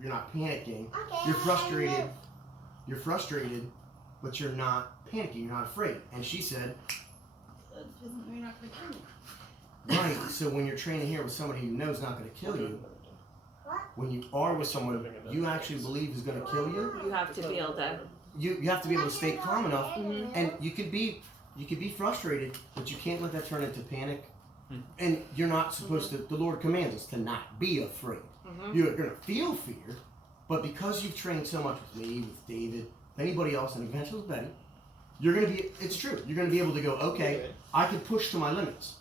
You're not panicking. You're frustrated. You're frustrated, but you're not panicking. You're not afraid. And she said, That doesn't mean you're not going to kill me. right. So when you're training here with somebody who knows not going to kill you, when you are with someone you actually believe is going to kill you, You have to be able to. you have to be able to stay calm enough, and you could be frustrated, but you can't let that turn into panic. And you're not supposed to. The Lord commands us to not be afraid. You're going to feel fear, but because you've trained so much with me, with David, anybody else, and eventually with Betty, you're going to be. It's true. You're going to be able to go. Okay, I can push to my limits.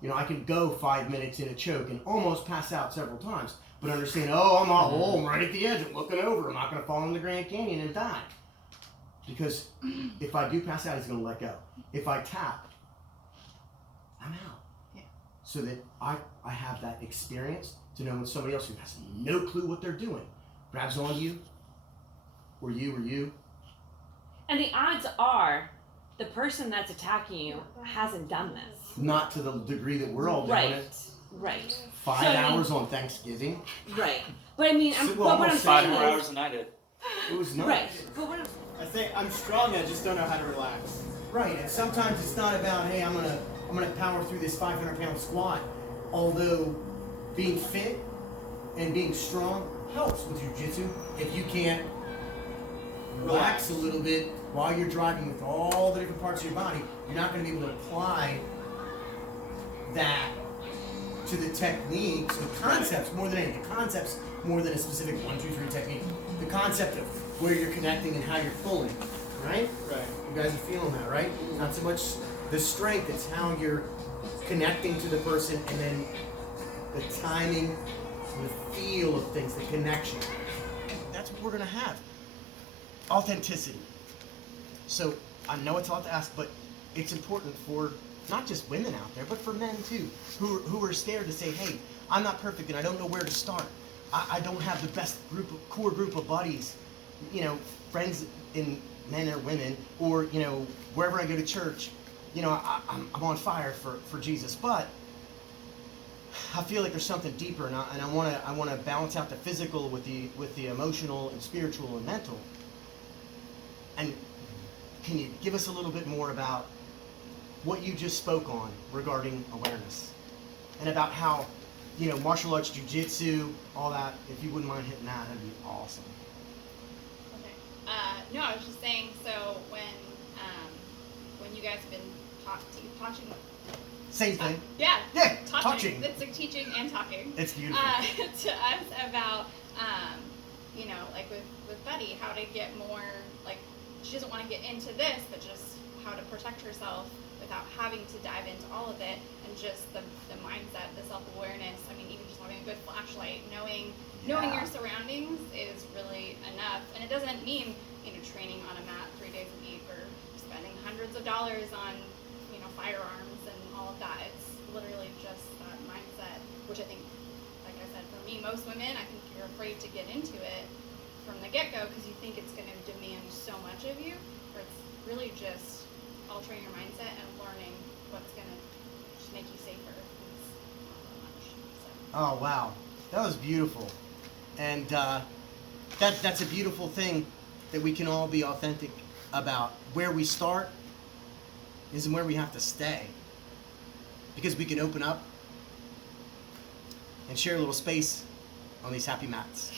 You know, I can go 5 minutes in a choke and almost pass out several times, but understand. Oh, I'm right at the edge. I'm looking over. I'm not going to fall in the Grand Canyon and die. Because if I do pass out, he's going to let go. If I tap, I'm out. Yeah. So that I have that experience to know when somebody else who has no clue what they're doing grabs onto you, or you. And the odds are the person that's attacking you hasn't done this. Not to the degree that we're all doing it. Right. 5 hours on Thanksgiving. Right. But I mean, Well, what I'm 5 saying more is, hours than I did. It was nuts. right. But what I think I'm strong, I just don't know how to relax. Right, and sometimes it's not about, hey, I'm gonna power through this 500-pound squat. Although being fit and being strong helps with jiu-jitsu. If you can't relax a little bit while you're driving with all the different parts of your body, you're not going to be able to apply that to the techniques, the concepts more than anything. The concepts more than a specific 1, 2, 3 technique. The concept of where you're connecting and how you're pulling, right? Right. You guys are feeling that, right? Not so much the strength, it's how you're connecting to the person, and then the timing, the feel of things, the connection. That's what we're gonna have. Authenticity. So I know it's a lot to ask, but it's important for not just women out there, but for men too, who are scared to say, hey, I'm not perfect and I don't know where to start. I don't have the best core group of buddies, you know, friends in men or women, or, you know, wherever I go to church, you know, I'm on fire for Jesus, but I feel like there's something deeper, and I want to balance out the physical with the emotional and spiritual and mental. And can you give us a little bit more about what you just spoke on regarding awareness, and about how, you know, martial arts, jiu-jitsu, all that? If you wouldn't mind hitting that, that'd be awesome. Okay. No, I was just saying. So when you guys have been touching. Same thing. Yeah. Yeah. Touching. It's like teaching and talking. It's beautiful. To us about, you know, like with Betty, how to get more, like, she doesn't want to get into this, but just how to protect herself without having to dive into all of it, and just the mindset, the self-awareness. I mean, even just having a good flashlight, knowing your surroundings is really enough. And it doesn't mean, you know, training on a mat 3 days a week or spending hundreds of dollars on, you know, firearms and all of that. It's literally just that mindset, which I think, like I said, for me, most women, I think you're afraid to get into it from the get-go because you think it's going to demand so much of you, or it's really just altering your mindset and learning what's going to just make you safer. It's not that much. So. Oh, wow. That was beautiful. And that's a beautiful thing that we can all be authentic about. Where we start isn't where we have to stay. Because we can open up and share a little space on these happy mats.